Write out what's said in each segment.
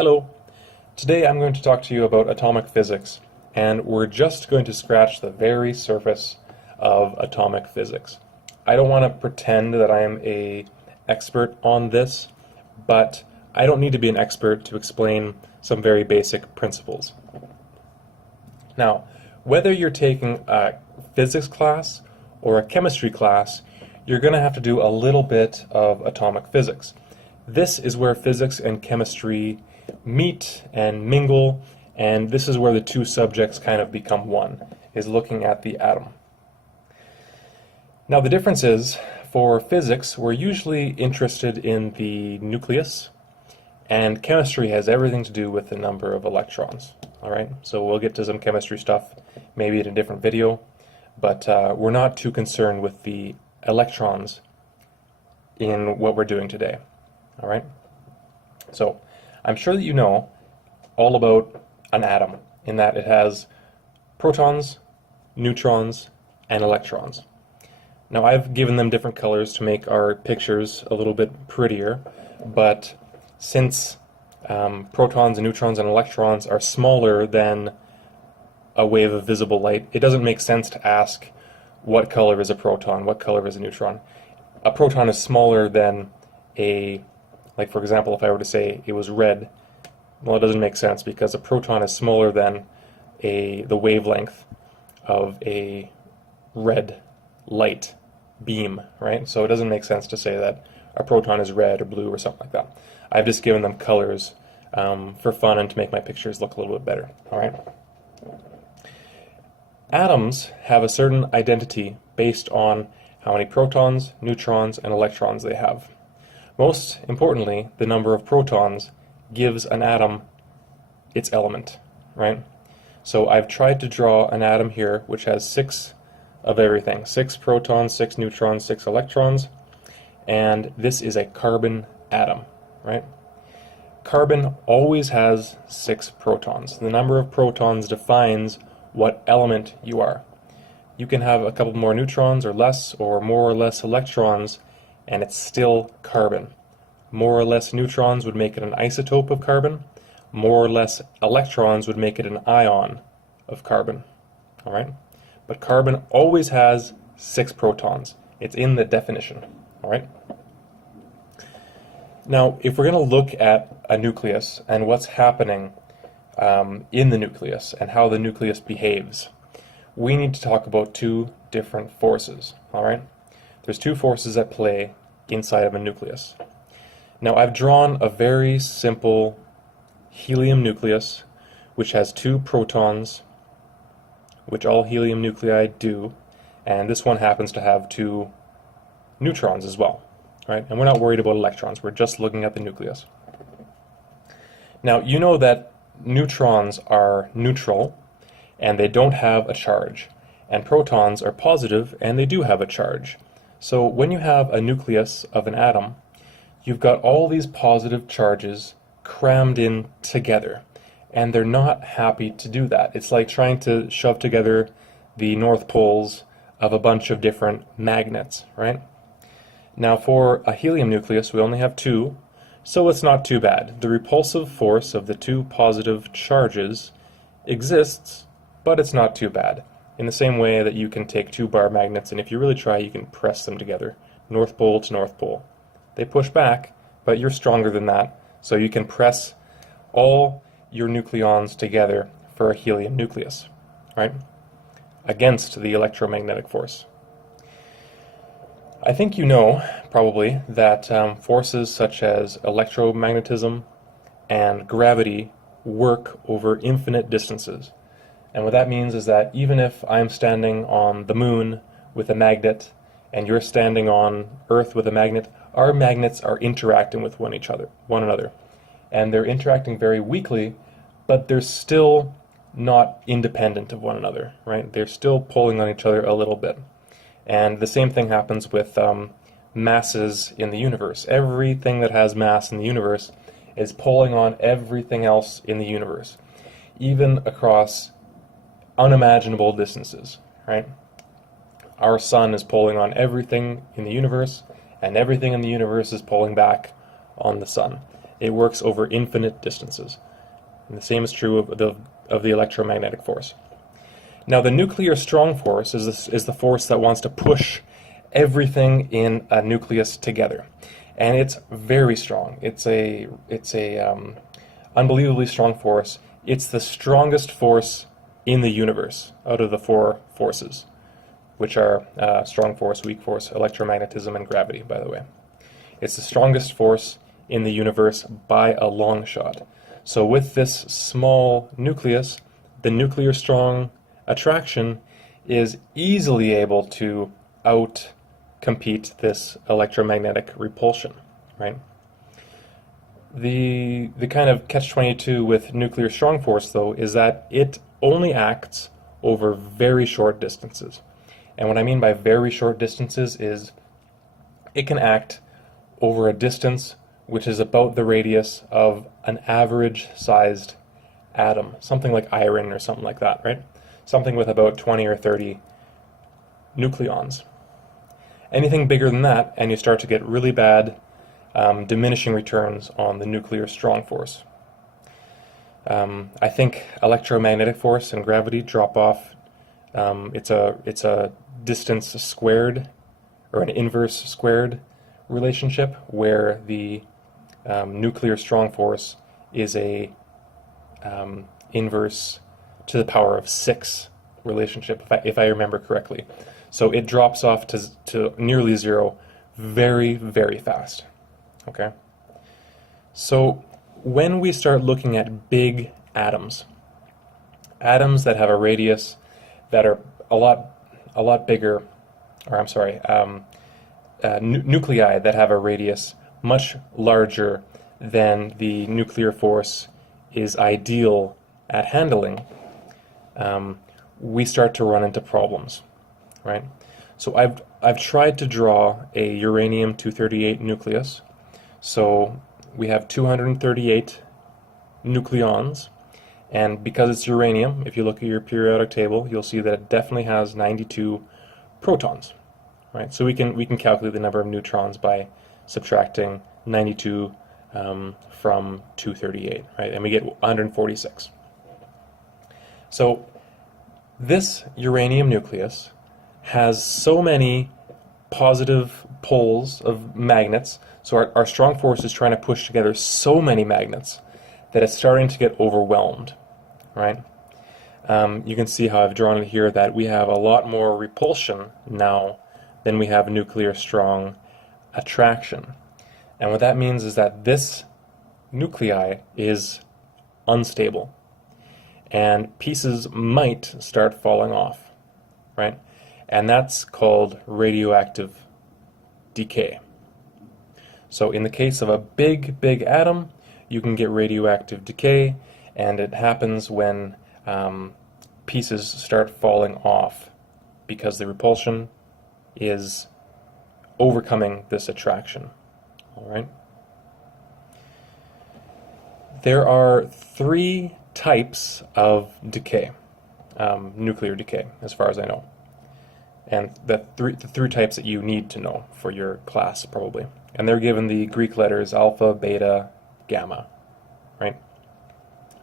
Hello. Today I'm going to talk to you about atomic physics, and we're just going to scratch the very surface of atomic physics. I don't want to pretend that I am an expert on this, but I don't need to be an expert to explain some very basic principles. Now, whether you're taking a physics class or a chemistry class, you're going to have to do a little bit of atomic physics. This is where physics and chemistry meet and mingle, and this is where the two subjects kind of become one, is looking at the atom. Now the difference is, for physics, we're usually interested in the nucleus, and chemistry has everything to do with the number of electrons. Alright, so we'll get to some chemistry stuff maybe in a different video, but we're not too concerned with the electrons in what we're doing today. Alright, so I'm sure that you know all about an atom, in that it has protons, neutrons, and electrons. Now I've given them different colors to make our pictures a little bit prettier, but since protons and neutrons and electrons are smaller than a wave of visible light, it doesn't make sense to ask what color is a proton, what color is a neutron. A proton is smaller than like for example, if I were to say it was red, well, it doesn't make sense because a proton is smaller than the wavelength of a red light beam, right? So it doesn't make sense to say that a proton is red or blue or something like that. I've just given them colors for fun and to make my pictures look a little bit better, alright? Atoms have a certain identity based on how many protons, neutrons, and electrons they have. Most importantly, the number of protons gives an atom its element, right? So I've tried to draw an atom here which has 6 of everything. 6 protons, 6 neutrons, 6 electrons, and this is a carbon atom, right? Carbon always has 6 protons. The number of protons defines what element you are. You can have a couple more neutrons or less, or more or less electrons, and it's still carbon. More or less neutrons would make it an isotope of carbon. More or less electrons would make it an ion of carbon. Alright? But carbon always has 6 protons. It's in the definition. Alright? Now, if we're going to look at a nucleus and what's happening in the nucleus and how the nucleus behaves, we need to talk about 2 different forces. Alright? There's 2 forces at play inside of a nucleus. Now I've drawn a very simple helium nucleus which has 2 protons, which all helium nuclei do, and this one happens to have 2 neutrons as well. Right? And we're not worried about electrons, we're just looking at the nucleus. Now you know that neutrons are neutral and they don't have a charge, and protons are positive and they do have a charge. So when you have a nucleus of an atom, you've got all these positive charges crammed in together, and they're not happy to do that. It's like trying to shove together the north poles of a bunch of different magnets, right? Now for a helium nucleus we only have 2, so it's not too bad. The repulsive force of the 2 positive charges exists, but it's not too bad. In the same way that you can take 2 bar magnets and if you really try you can press them together, north pole to north pole. They push back, but you're stronger than that, so you can press all your nucleons together for a helium nucleus, right? Against the electromagnetic force. I think you know, probably, that forces such as electromagnetism and gravity work over infinite distances. And what that means is that even if I'm standing on the moon with a magnet and you're standing on Earth with a magnet, our magnets are interacting with one another. And they're interacting very weakly, but they're still not independent of one another, right? They're still pulling on each other a little bit. And the same thing happens with masses in the universe. Everything that has mass in the universe is pulling on everything else in the universe, even across unimaginable distances, right? Our sun is pulling on everything in the universe, and everything in the universe is pulling back on the sun. It works over infinite distances. And the same is true of the electromagnetic force. Now, the nuclear strong force is the force that wants to push everything in a nucleus together, and it's very strong. It's a unbelievably strong force. It's the strongest force in the universe out of the four forces, which are strong force, weak force, electromagnetism, and gravity, by the way. It's the strongest force in the universe by a long shot. So with this small nucleus, the nuclear strong attraction is easily able to out-compete this electromagnetic repulsion, right? The kind of catch-22 with nuclear strong force, though, is that it only acts over very short distances. And what I mean by very short distances is it can act over a distance which is about the radius of an average-sized atom, something like iron or something like that, right? Something with about 20 or 30 nucleons. Anything bigger than that, and you start to get really bad diminishing returns on the nuclear strong force. I think electromagnetic force and gravity drop off. It's a distance squared, or an inverse squared relationship, where the nuclear strong force is a inverse to the power of 6 relationship, if I remember correctly. So it drops off to nearly zero very, very fast. Okay? So when we start looking at big atoms that have a radius that are a lot bigger, or I'm sorry, nuclei that have a radius much larger than the nuclear force is ideal at handling, we start to run into problems, right? So I've tried to draw a uranium-238 nucleus. So we have 238 nucleons, and because it's uranium, if you look at your periodic table, you'll see that it definitely has 92 protons, right? So we can calculate the number of neutrons by subtracting 92 from 238, right? And we get 146. So this uranium nucleus has so many positive poles of magnets, so our strong force is trying to push together so many magnets that it's starting to get overwhelmed, right? You can see how I've drawn it here that we have a lot more repulsion now than we have nuclear strong attraction. And what that means is that this nuclei is unstable, and pieces might start falling off, right? And that's called radioactive decay. So in the case of a big, big atom, you can get radioactive decay, and it happens when pieces start falling off because the repulsion is overcoming this attraction. All right? There are 3 types of decay, nuclear decay, as far as I know. And the three types that you need to know for your class, probably. And they're given the Greek letters alpha, beta, gamma, right?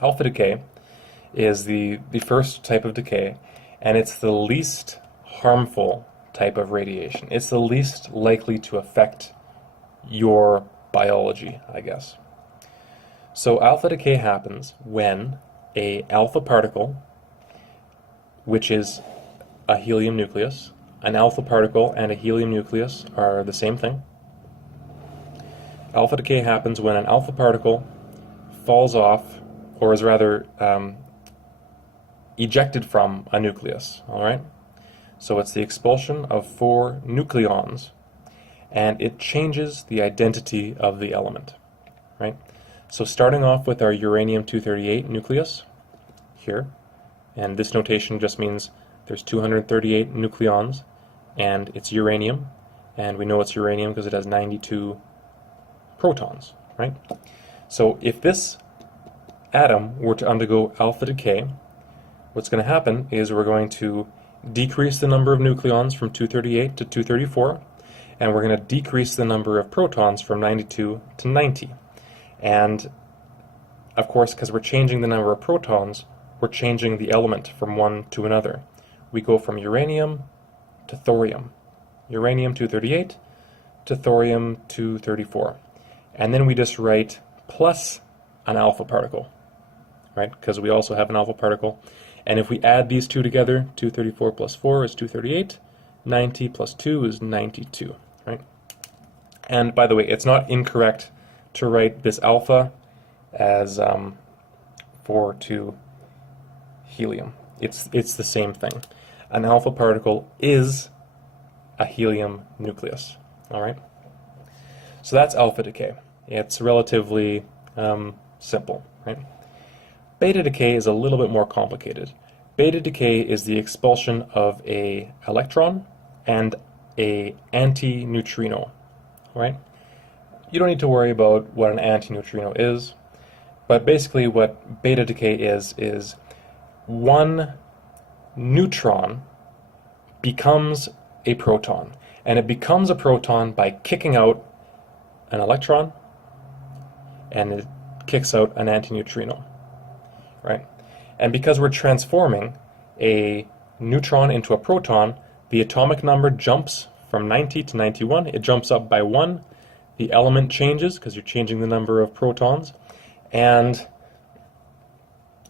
Alpha decay is the first type of decay, and it's the least harmful type of radiation. It's the least likely to affect your biology, I guess. So alpha decay happens when a alpha particle, which is a helium nucleus. An alpha particle and a helium nucleus are the same thing. Alpha decay happens when an alpha particle falls off, or is rather ejected from a nucleus, all right? So it's the expulsion of 4 nucleons, and it changes the identity of the element, right? So starting off with our uranium-238 nucleus here, and this notation just means there's 238 nucleons, and it's uranium, and we know it's uranium because it has 92 protons, right? So if this atom were to undergo alpha decay, what's going to happen is we're going to decrease the number of nucleons from 238 to 234, and we're going to decrease the number of protons from 92 to 90. And of course, because we're changing the number of protons, we're changing the element from one to another. We go from uranium to thorium, uranium-238 to thorium-234. And then we just write plus an alpha particle, right? Because we also have an alpha particle. And if we add these two together, 234 plus 4 is 238, 90 plus 2 is 92, right? And by the way, it's not incorrect to write this alpha as 4 to helium. It's the same thing. An alpha particle is a helium nucleus, all right? So that's alpha decay. It's relatively simple, right? Beta decay is a little bit more complicated. Beta decay is the expulsion of an electron and an antineutrino, right? You don't need to worry about what an antineutrino is, but basically what beta decay is one neutron becomes a proton, and it becomes a proton by kicking out an electron, and it kicks out an antineutrino, right? And because we're transforming a neutron into a proton, the atomic number jumps from 90 to 91. It jumps up by 1. The element changes because you're changing the number of protons, and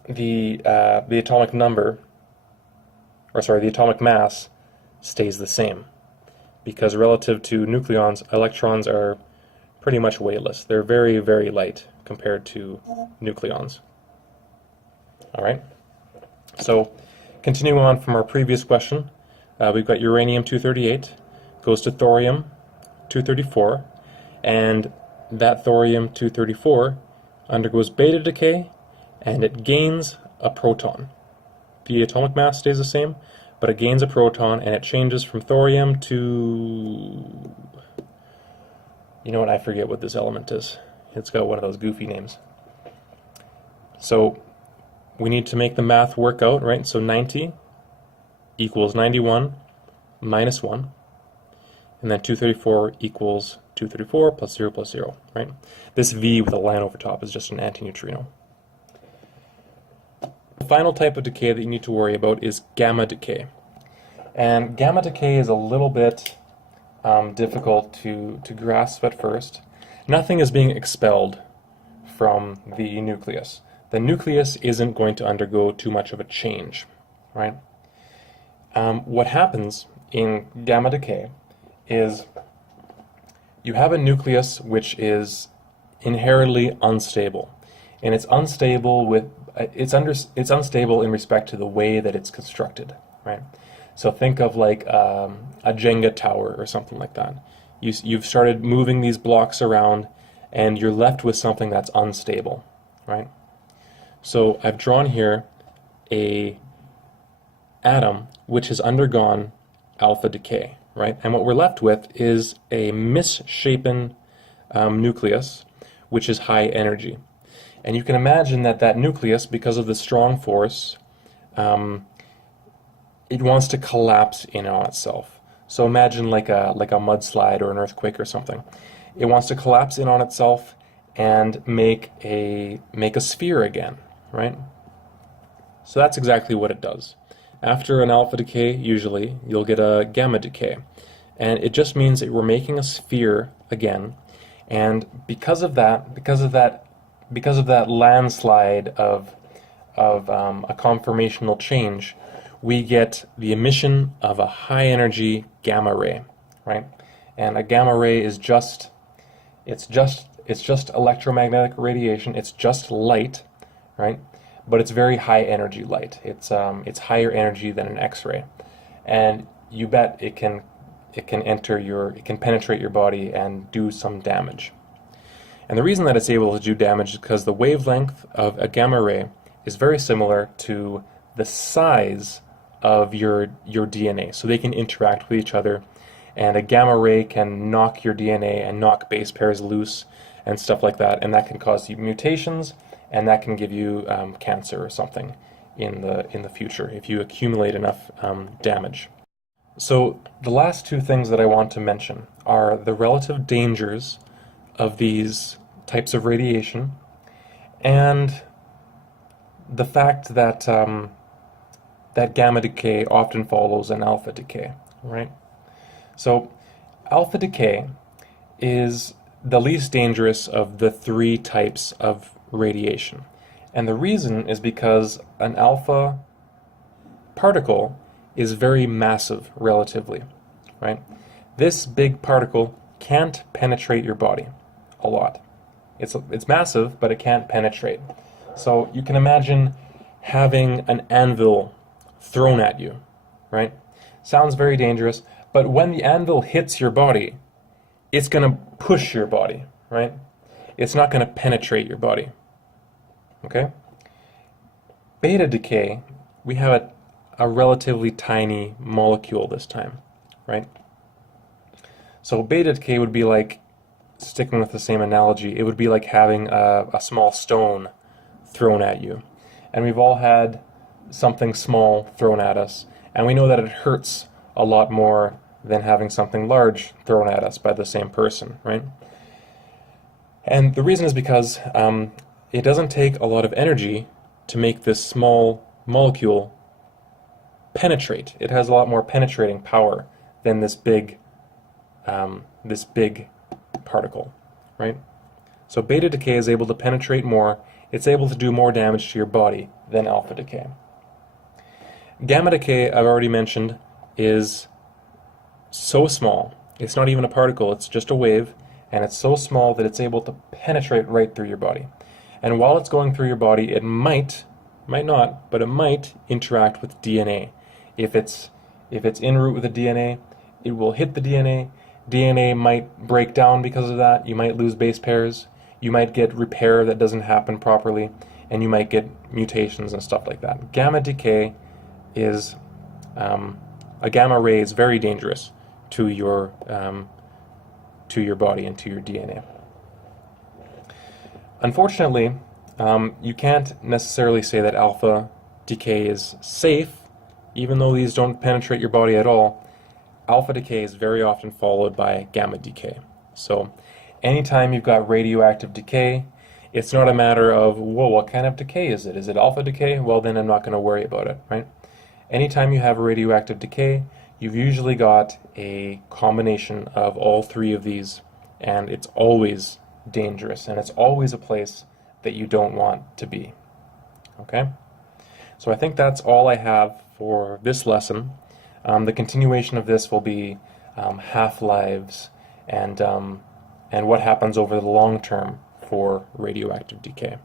the atomic number, or sorry, the atomic mass stays the same, because relative to nucleons, electrons are pretty much weightless. They're very, very light compared to nucleons. All right. So, continuing on from our previous question, we've got uranium-238 goes to thorium-234, and that thorium-234 undergoes beta decay, and it gains a proton. The atomic mass stays the same, but it gains a proton, and it changes from thorium to... You know what? I forget what this element is. It's got one of those goofy names. So we need to make the math work out, right? So 90 equals 91 minus 1, and then 234 equals 234 plus 0 plus 0, right? This V with a line over top is just an antineutrino. The final type of decay that you need to worry about is gamma decay. And gamma decay is a little bit difficult to grasp at first. Nothing is being expelled from the nucleus. The nucleus isn't going to undergo too much of a change, right? What happens in gamma decay is you have a nucleus which is inherently unstable, and it's unstable in respect to the way that it's constructed, right? So think of like a Jenga tower or something like that. You've started moving these blocks around, and you're left with something that's unstable, right? So I've drawn here a atom which has undergone alpha decay, right? And what we're left with is a misshapen nucleus, which is high energy. And you can imagine that that nucleus, because of the strong force, it wants to collapse in on itself. So imagine like a mudslide or an earthquake or something. It wants to collapse in on itself and make a sphere again, right? So that's exactly what it does. After an alpha decay, usually, you'll get a gamma decay. And it just means that we're making a sphere again. And because of that landslide of a conformational change, we get the emission of a high energy gamma ray, right? And a gamma ray is just electromagnetic radiation. It's just light, right? But it's very high energy light. It's higher energy than an X-ray, and you bet it can penetrate your body and do some damage. And the reason that it's able to do damage is because the wavelength of a gamma ray is very similar to the size of your DNA. So they can interact with each other, and a gamma ray can knock your DNA and knock base pairs loose and stuff like that, and that can cause you mutations, and that can give you cancer or something in the future if you accumulate enough damage. So the last two things that I want to mention are the relative dangers of these types of radiation, and the fact that that gamma decay often follows an alpha decay, right? So alpha decay is the least dangerous of the three types of radiation. And the reason is because an alpha particle is very massive relatively, right? This big particle can't penetrate your body a lot. It's massive, but it can't penetrate. So you can imagine having an anvil thrown at you, right? Sounds very dangerous, but when the anvil hits your body, it's going to push your body, right? It's not going to penetrate your body, okay? Beta decay, we have a relatively tiny molecule this time, right? So beta decay would be like, sticking with the same analogy, it would be like having a small stone thrown at you. And we've all had something small thrown at us, and we know that it hurts a lot more than having something large thrown at us by the same person, right? And the reason is because it doesn't take a lot of energy to make this small molecule penetrate. It has a lot more penetrating power than this big particle, right? So beta decay is able to penetrate more. It's able to do more damage to your body than alpha decay. Gamma decay, I've already mentioned, is so small. It's not even a particle, it's just a wave, and it's so small that it's able to penetrate right through your body. And while it's going through your body, it might not, but it might interact with DNA. If it's en route with the DNA, it will hit the DNA. DNA might break down because of that. You might lose base pairs. You might get repair that doesn't happen properly, and you might get mutations and stuff like that. Gamma decay is a gamma ray is very dangerous to your body and to your DNA. Unfortunately, you can't necessarily say that alpha decay is safe, even though these don't penetrate your body at all. Alpha decay is very often followed by gamma decay. So anytime you've got radioactive decay, it's not a matter of, whoa, what kind of decay is it? Is it alpha decay? Well, then I'm not going to worry about it, right? Anytime you have a radioactive decay, you've usually got a combination of all three of these, and it's always dangerous, and it's always a place that you don't want to be. Okay? So I think that's all I have for this lesson. The continuation of this will be half-lives and what happens over the long term for radioactive decay.